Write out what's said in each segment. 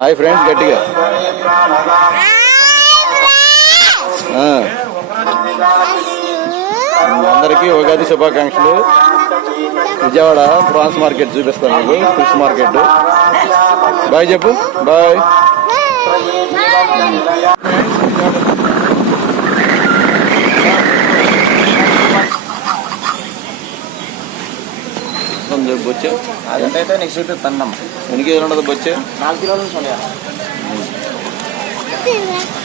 Hi friends గట్టిగా. ఆ, అందరికీ ఉగాది శుభాకాంక్షలు. విజయవాడ ప్రాన్స్ మార్కెట్ చూపిస్తాను మీకు ఫిష్ మార్కెట్. బాయ్ చెప్పు బాయ్. బొచ్చే? అదైతే నీకు చూపిస్తాను ఎనికి ఉండదు బొచ్చే. నాలుగు కిలోల నుంచి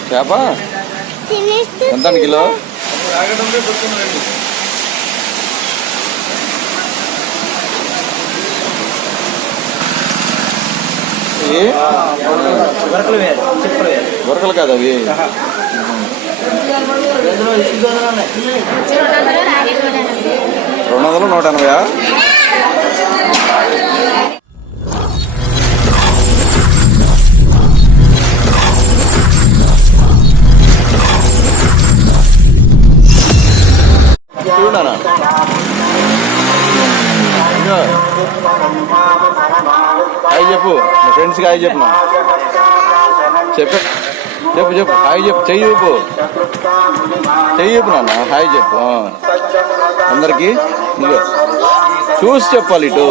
చేప? ఎంత కిలో? దొరకలు కాదు అవి. రెండు వందలు నూట ఎనభై చూడనా హాయ్ చెప్పు. మా ఫ్రెండ్స్కి హాయ్ చెప్పు నా. చెప్పు. చెప్పు చెప్పు. హాయ్ చెప్పు. చెయ్యి చెప్పు. చెయ్యి చెప్పు నాన్న. హాయ్ చెప్పు. అందరికీ చూసి చెప్పాలి ఇటు.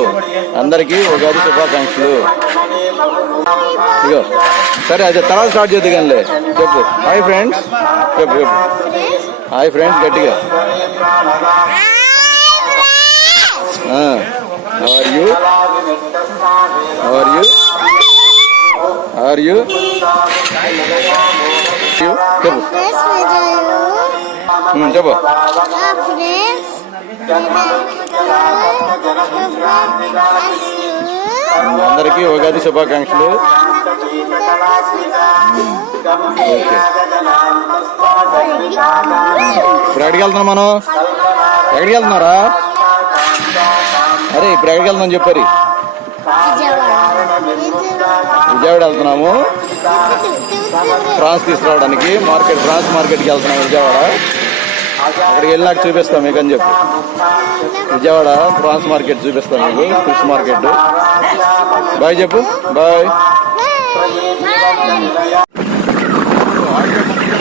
అందరికీ ఉగాది శుభాకాంక్షలు. ఇగో సరే అదే తర్వాత స్టార్ట్ చేద్దు కానీ చెప్పు. Hi friends. చెప్పు చెప్పు. హాయ్ ఫ్రెండ్స్ గట్టిగా. Are you are you are you చెప్పు. ఉమ్, చెప్పు. అందరికీ ఉగాది శుభాకాంక్షలు. ఓకే ఇప్పుడు ఎక్కడికి వెళ్తున్నాం మనం? ఎక్కడికి వెళ్తున్నారా? అరే ఇప్పుడు ఎక్కడికి వెళ్తున్నాం చెప్పరి. విజయవాడ వెళ్తున్నాము. ఫ్రాన్స్ తీసుకురావడానికి మార్కెట్ ఫ్రాన్స్ మార్కెట్కి వెళ్తున్నాం విజయవాడ. అక్కడికి వెళ్ళినాక చూపిస్తాం మీకు అని చెప్పు. విజయవాడ ఫ్రాన్స్ మార్కెట్ చూపిస్తాం మీకు ఫిష్ మార్కెట్. బాయ్ చెప్పు బాయ్.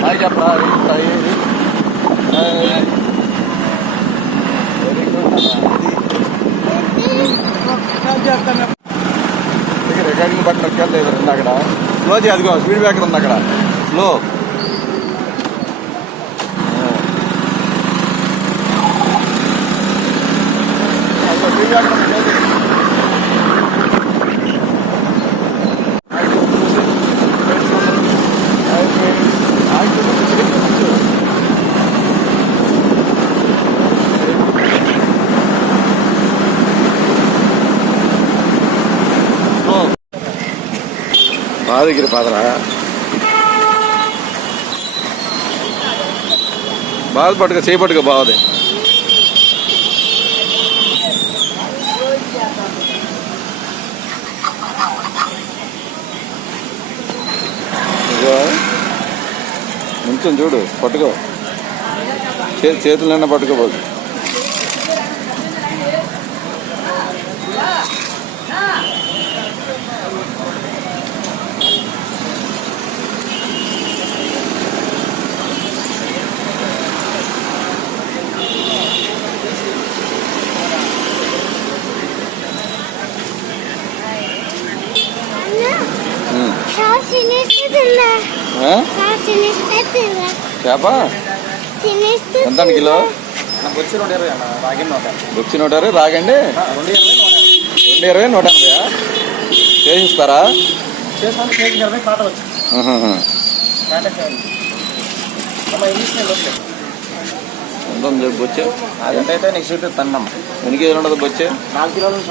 హాయ్ చెప్పరా hi very good recording button నొక్కలేదు ఉంది అక్కడ. స్లో చేయి అదిగో స్పీడ్ బ్రేకర్ ఉంది అక్కడ. స్లో మా దగ్గర పాదరా బాధ పట్టుక చేపట్టుక బావది ఇదిగో, కొంచెం చూడు పట్టుకో చే చేతులు నిన్న పట్టుకోబోదు చేప? ఎంత కిలో? నాకు వచ్చి నూట ఇరవై రాగండి. రెండు ఇరవై నూట ఎనభై చేసిస్తారా? ఎంత ఉంది బొచ్చే? అదైతే నీకు చూపిస్తాను అమ్మ. ఎన్ని కేజీలు ఉండదు బొచ్చే? నాలుగు కిలోల నుంచి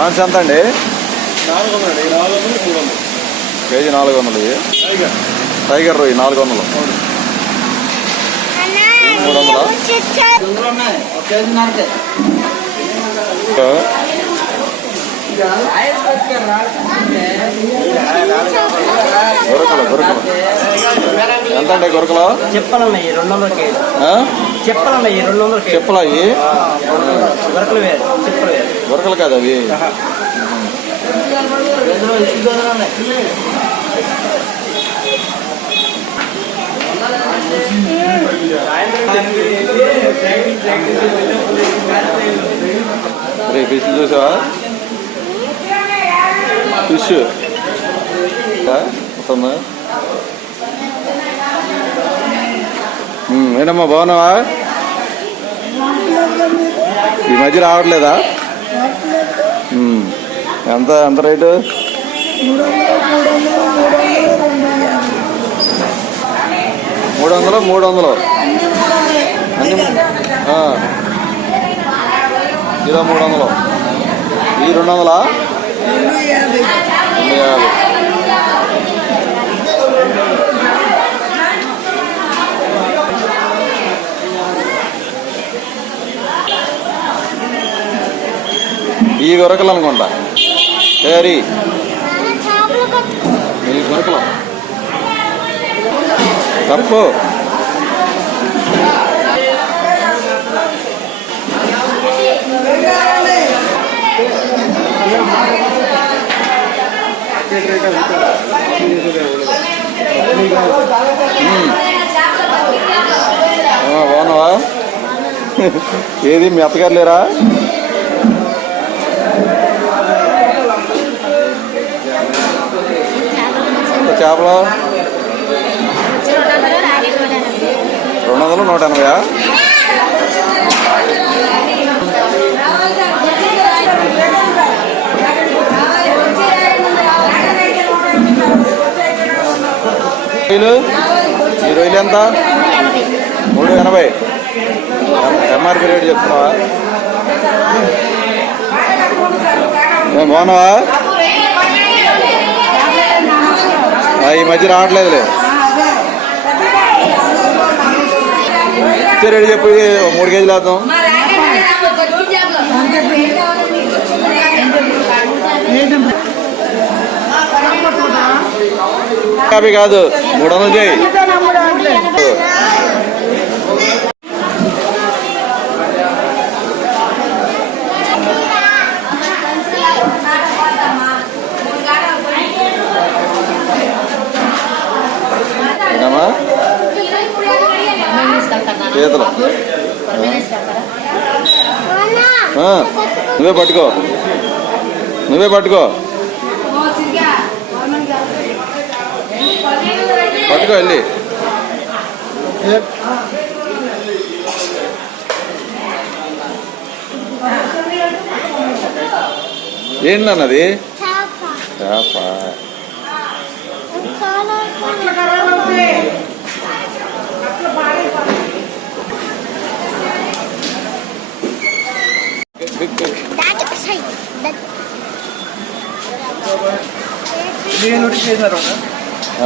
ఫ్రాన్స్ ఎంత అండి? నాలుగు వందలు నాలుగు వందలు మూడు వందలు. కేజీ నాలుగు వందలు. పైగా టైగర్. రొయ్యి నాలుగు వందలు. మూడు వందలా? గొరకలు గొరకలు ఎంత అండి గొరకలు చెప్పాలన్న ఈ రెండు వందల కేజీ ఆ? చెప్పాలన్న ఈ రెండు వందల చెప్పులా అవి వరకలు వేరు చెప్పులు. దొరకలు కాదు అవి. రే ఫిష్ చూసావా? ఫిష్. ఏంటమ్మా బాగున్నావా? ఈ మధ్య రావట్లేదా? ఎంత ఎంత రేటు? మూడు వందలు మూడు వందలు అన్ని. కిలో మూడు వందలు ఈ రెండు వందలా రెండు యాభై. ఈ గొరకలు అనుకుంటా. ఏరి. ఈ గొరకలు. తప్పు బాగున్నావా? ఏది మీ అత్తగారు లేరా? చేపలు? రెండు వందలు నూట ఎనభయా? రొయ్యలు? ఈ రొయ్యలు ఎంత? మూడు ఎనభై. ఎంఆర్పి రేట్ చెప్తున్నావా? బాగున్నావా? ఈ మధ్య రావట్లేదులే. ఇచ్చే రేటు చెప్పు ఇది మూడు కేజీలు వేద్దాం యాభై కాదు మూడు వందలు చేయి. పీతలు ఆ, నువ్వే పట్టుకో. నువ్వే పట్టుకో. పట్టుకో వెళ్ళి. ఏంటన్నది చేప.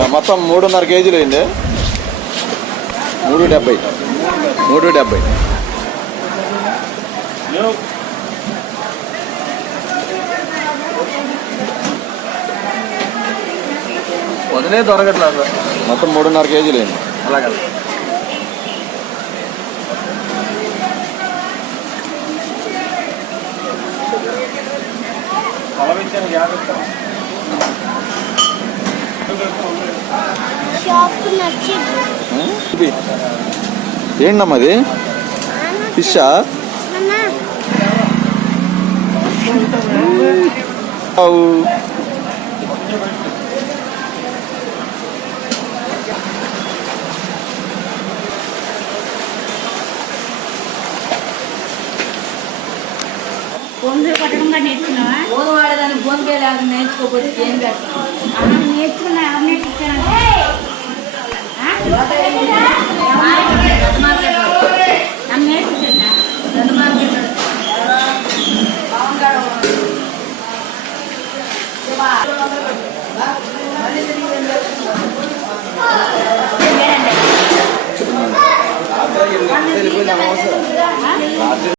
మొత్తం మూడున్నర కేజీలు అయింది. మూడు డెబ్బై. మూడు డెబ్బై. వదిలే దొరకట్లేదు. మొత్తం మూడున్నర కేజీలు అయింది. అలాగే. ఇచ్చాను? చూపి. ఏంటమ్మా అది ఫిషా అవు. por tienda. Ah.